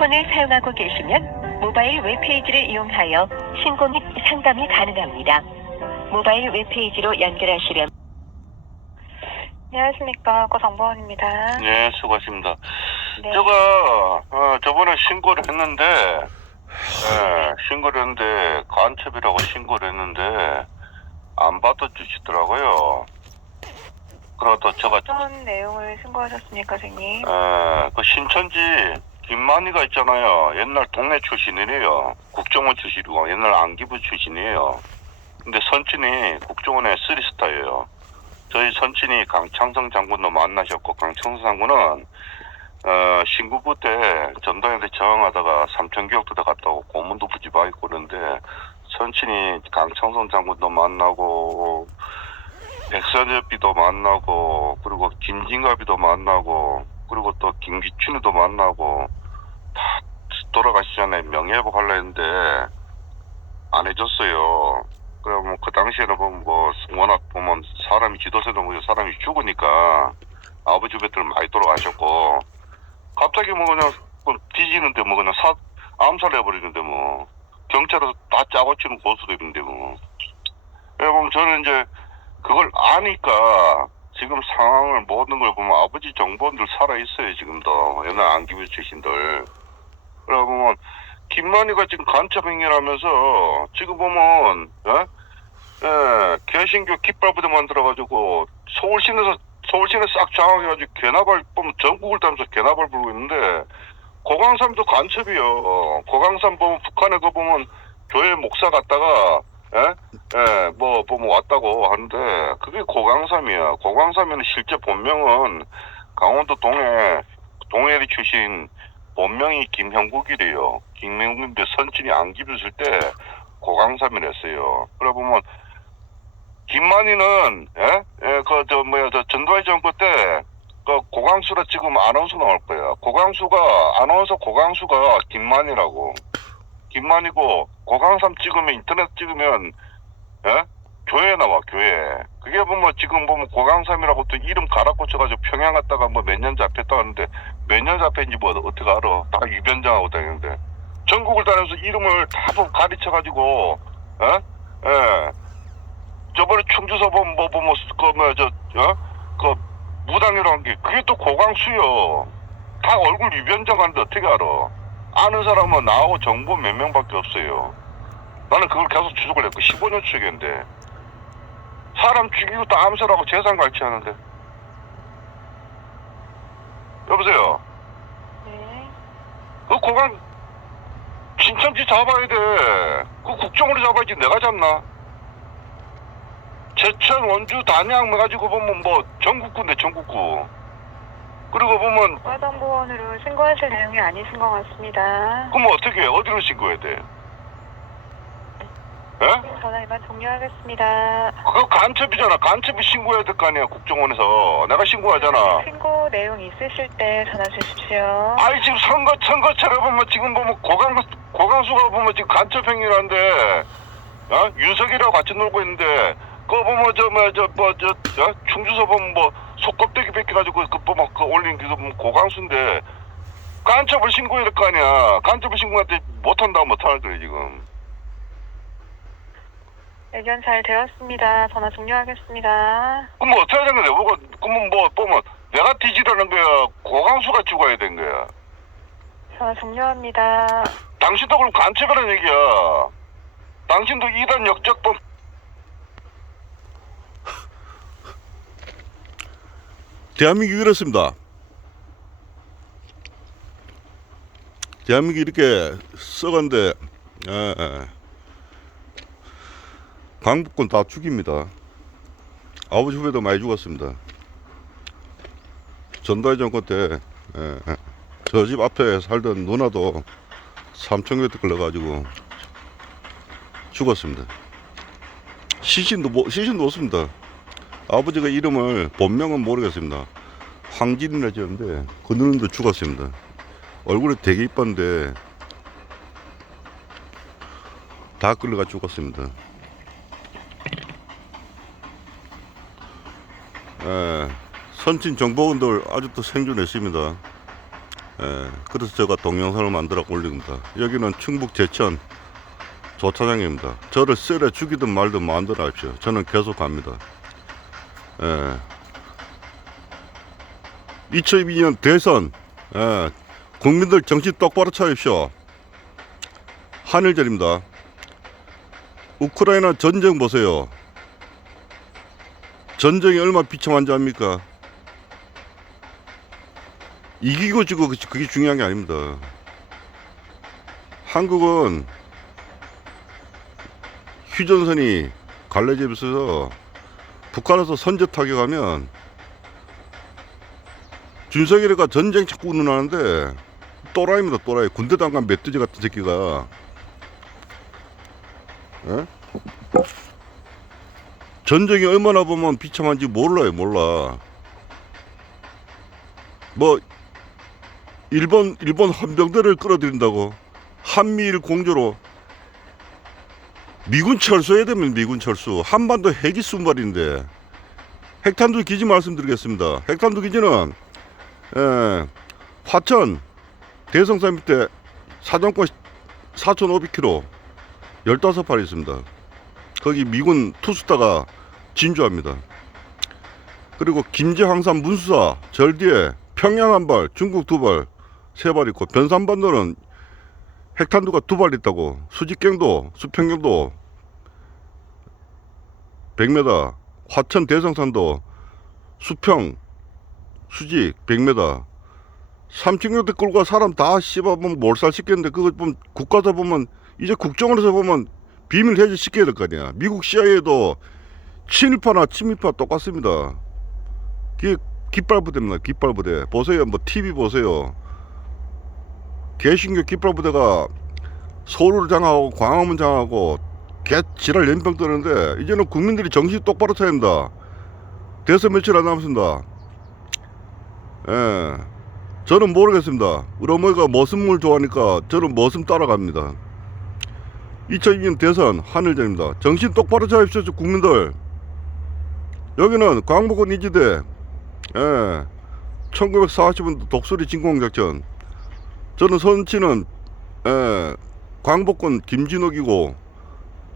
스마트폰을 사용하고 계시면 모바일 웹페이지를 이용하여 신고 및 상담이 가능합니다. 모바일 웹페이지로 연결하시려면 안녕하십니까. 고정보원입니다. 네, 수고하십니다. 네. 제가 어, 저번에 신고를 했는데 예, 신고를 했는데 간첩이라고 신고를 했는데 안 받아주시더라고요. 그러다 제가 어떤 내용을 신고하셨습니까, 선생님? 에, 그 신천지 김만희가 있잖아요. 옛날 동네 출신이래요. 국정원 출신이고 옛날 안기부 출신이에요. 근데 선친이 국정원의 쓰리스타예요. 저희 선친이 강창성 장군도 만나셨고 강창성 장군은 어, 신구부 때 전당에 저항하다가 삼천교역도 다 갔다 오고 고문도 부지하고 그러는데 선친이 강창성 장군도 만나고 백선엽비도 만나고 그리고 김진갑이도 만나고 그리고 또 김기춘이도 만나고 다 돌아가시 전에 명예회복 하려 했는데 안 해줬어요. 그러면 그 당시에는 보면 뭐 워낙 보면 사람이 지도세도 뭐 사람이 죽으니까 아버지 배들 많이 돌아가셨고 갑자기 뭐 그냥 뭐 뒤지는데 뭐 그냥 사 암살해버리는데 뭐 경찰에서 다 짜고 치는 고수들인데 뭐. 여러분 저는 이제 그걸 아니까 지금 상황을 모든 걸 보면 아버지 정보원들 살아 있어요 지금도. 옛날 안기부 출신들 그러면 김만희가 지금 간첩 행위를 하면서 지금 보면 예? 예, 개신교 깃발 부대 만들어가지고 서울 시내에서 서울 시내 싹 장악해가지고 개나발 보면 전국을 다니면서 개나발 불고 있는데 고강산도 간첩이요 고강산 보면 북한에 그 보면 교회 목사 갔다가 예? 예, 뭐, 뭐, 뭐 왔다고 하는데, 그게 고강삼이야. 고강삼에는 실제 본명은 강원도 동해, 동해리 출신 본명이 김형국이래요. 김형국인데 선진이 안 기부했을 때 고강삼이랬어요. 그래 보면, 김만희는, 예? 예, 그, 저, 뭐야, 저, 전두환 정권 때, 그, 고강수라 지금 아나운서 나올 거야. 고강수가, 아나운서 고강수가 김만희라고. 김만희고, 고강삼 찍으면, 인터넷 찍으면, 예? 교회 나와, 교회. 그게 보면, 지금 보면 고강삼이라고 또 이름 갈아 꽂혀가지고 평양 갔다가 뭐 몇 년 잡혔다 하는데, 몇 년 잡혔는지 뭐 어떻게 알아? 다 유변장하고 다니는데. 전국을 다니면서 이름을 다 가르쳐가지고, 예? 예. 저번에 충주서 보면 뭐 보면 그 뭐야 저 어? 그 무당이라는 게 그게 또 고강수요. 다 얼굴 유변장하는데 어떻게 알아? 아는 사람은 나하고 정보 몇 명밖에 없어요. 나는 그걸 계속 추적을 했고 15년 추적했는데 사람 죽이고 또 암살하고 재산 갈취하는데 여보세요. 네. 그 고강 진천지 잡아야 돼. 그 국정으로 잡아야지 내가 잡나? 제천 원주 단양 해가지고 보면 뭐 전국구인데 전국구. 그리고 보면 고정보원으로 신고하실 내용이 아니신 것 같습니다. 그럼 어떻게 해? 어디로 신고해야 돼? 예? 전화 이만 종료하겠습니다. 그거 간첩이잖아. 간첩이 신고해야 될 거 아니야 국정원에서. 내가 신고하잖아. 신고 내용 있으실 때 전화 주십시오. 아니 지금 선거 선거철에 보면 지금 보면 고강 고강수가 보면 지금 간첩 행위라는데 어? 윤석이라고 같이 놀고 있는데 그거 보면 저 뭐 저 뭐 저 어? 충주서 보면 뭐 속껍데기 뺏겨가지고 그 보면 그 올린 그 보면 고강수인데 간첩을 신고해야 될 거 아니야 간첩을 신고한테 못한다고 못하는 거야 지금 의견 잘 들었습니다. 전화 종료하겠습니다. 그럼 뭐 어떻게 하는 거야 뭐가 그러면 뭐 보면 내가 뒤지라는 거야 고강수가 죽어야 된 거야 전화 종료합니다. 당신도 그럼 간첩이라는 얘기야 당신도 이단 역적범 대한민국이 이렇습니다. 대한민국이 이렇게 썩었는데 예, 예. 강북권 다 죽입니다. 아버지 후배도 많이 죽었습니다. 전두환 정권 때 저 집 앞에 살던 누나도 삼천교대 끌려가지고 죽었습니다. 시신도 못, 시신도 없습니다. 아버지가 이름을 본명은 모르겠습니다. 황진이라 지었는데 그 누님도 죽었습니다. 얼굴이 되게 이뻤는데 다 끌려가 죽었습니다. 예, 선친 정보원들 아직도 생존했습니다. 예, 그래서 제가 동영상을 만들어 올립니다. 여기는 충북 제천 조차장입니다. 저를 썰어 죽이든 말든 마음대로 하십시오. 저는 계속 갑니다. 예. 2022년 대선 예, 국민들 정신 똑바로 차십시오. 한일절입니다. 우크라이나 전쟁 보세요. 전쟁이 얼마나 비참한지 압니까? 이기고 지고 그게- 중요한 게 아닙니다. 한국은 휴전선이 갈라지에 있어서 북한에서 선제 타격하면 준석이가 전쟁 자꾸 운운하는데 또라이입니다 또라이 군대 당간 멧돼지 같은 새끼가 예? 전쟁이 얼마나 보면 비참한지 몰라요 몰라. 뭐 일본 일본 헌병대를 끌어들인다고 한미일 공조로 미군 철수해야 되면 미군 철수. 한반도 핵이 순발인데. 핵탄두 기지 말씀드리겠습니다. 핵탄두 기지는 예, 화천 대성산 밑에 사정권 4,500km 15발 있습니다. 거기 미군 투수다가 진주합니다. 그리고 김제황산 문수사 절디에 평양 한 발, 중국 두 발, 세 발 있고 변산반도는 핵탄두가 두 발 있다고 수직경도, 수평경도 100m, 화천 대성산도 수평, 수직 100m, 삼층교대 끌고 사람 다 씹어보면 몰살 시켰는데 그거 보면 국가다 보면 이제 국정원에서 보면 비밀 해제 시켜야 될 거 아니야. 미국 CIA도 친일파나 친미파 똑같습니다. 그게 깃발부대입니다. 깃발부대. 보세요. 뭐 TV 보세요. 개신교 깃발부대가 서울을 장하고 광화문 장하고 개 지랄 연병 뜨는데 이제는 국민들이 정신 똑바로 차야 합니다. 대선 며칠 안 남았습니다. 예. 저는 모르겠습니다. 우리 어머니가 머슴물 좋아하니까 저는 머슴 따라갑니다. 2002년 대선 하늘전입니다. 정신 똑바로 차십시오, 저 국민들. 여기는 광복은 이지대, 예, 1940년 독수리 진공작전. 저는 선치는, 예, 광복군 김진옥이고,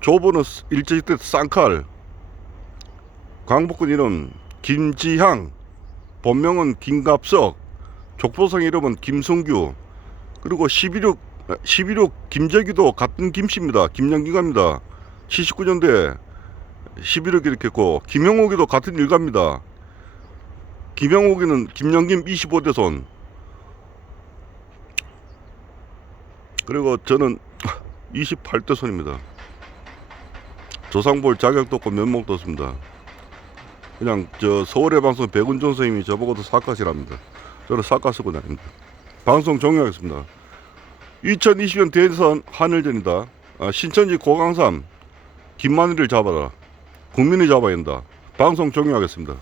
조보는 일제시대 쌍칼, 광복군 이름 김지향, 본명은 김갑석, 족보상 이름은 김성규, 그리고 11.6 11.6 김재규도 같은 김씨입니다. 김영기가입니다. 79년대 11.6 이렇게 했고 김영옥이도 같은 일가입니다. 김영옥이는 김영김 25대손 그리고 저는 28대손입니다. 조상볼 자격도 없고 면목도 없습니다. 그냥 저 서울의 방송 백운종 선생님이 저보고도 사과시랍니다. 저는 사과 쓰고 다닙니다. 방송 종료하겠습니다. 2020년 대선 하늘전이다. 아, 신천지 고강삼 김만희를 잡아라. 국민이 잡아야 한다. 방송 종료하겠습니다.